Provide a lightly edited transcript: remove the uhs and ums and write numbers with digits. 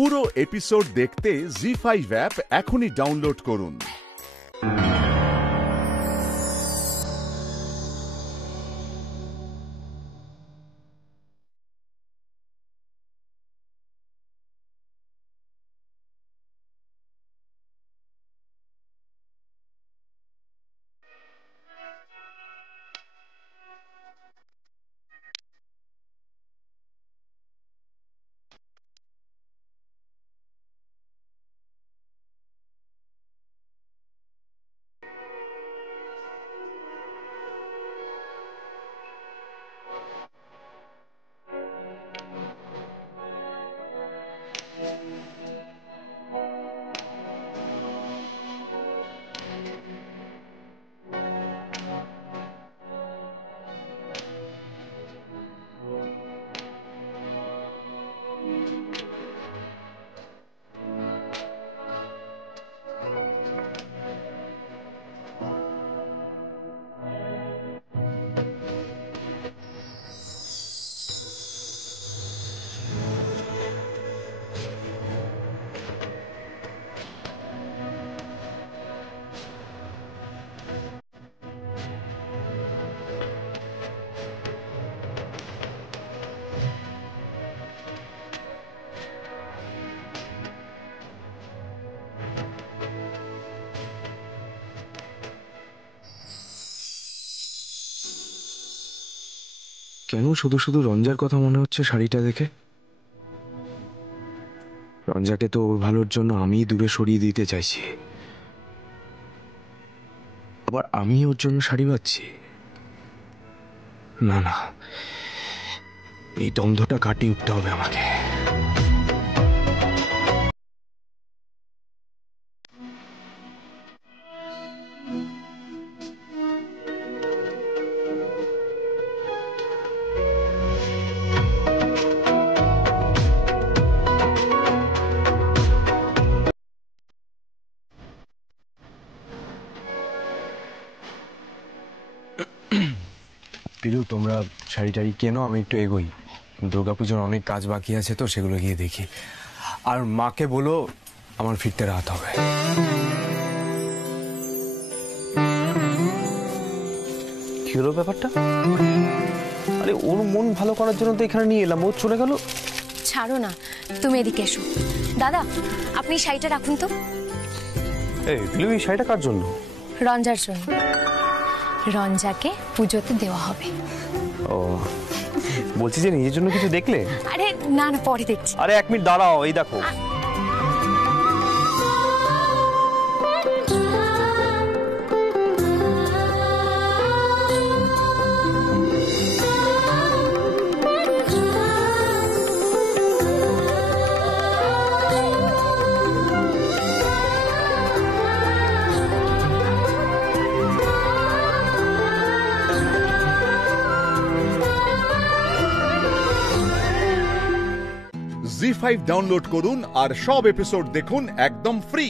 পুরো এপিসোড দেখতে জি5 অ্যাপ এখনই ডাউনলোড করুন। কেন শুধু শুধু রঞ্জার কথা মনে হচ্ছে শাড়িটা দেখে? রঞ্জাকে তো ওর ভালোর জন্য আমিই দূরে সরিয়ে দিতে চাইছি, আবার আমি ওর জন্য শাড়ি পাচ্ছি। না না, এই দ্বন্দ্বটা কাটিয়ে উঠতে হবে আমাকে। পিলু, তোমরা শাড়ি টাড়ি কেনো, আমি একটু এগোই। দুর্গাপুজোর অনেক কাজ বাকি আছে তো, সেগুলো গিয়ে দেখি। আর মাকে বলো আমার ফিরতে রাত হবে। কি হলো ব্যাপারটা? আরে ওর মন ভালো করার জন্য তো এখানে নিয়ে এলাম, ও চলে গেল। ছাড়ো না, তুমি এদিকে এসো। দাদা, আপনি শাড়িটা রাখুন তো। এই পিলু, এই শাড়িটা কার জন্য? রঞ্জার জন্য। রঞ্জাকে পুজোতে দেওয়া হবে। ও, বলছি যে নিজের জন্য কিছু দেখলে? আরে না না, পরে দেখছি। আরে 1 মিনিট দাঁড়াও, এই দেখো। জি5 ডাউনলোড করুন আর সব এপিসোড দেখুন একদম ফ্রি।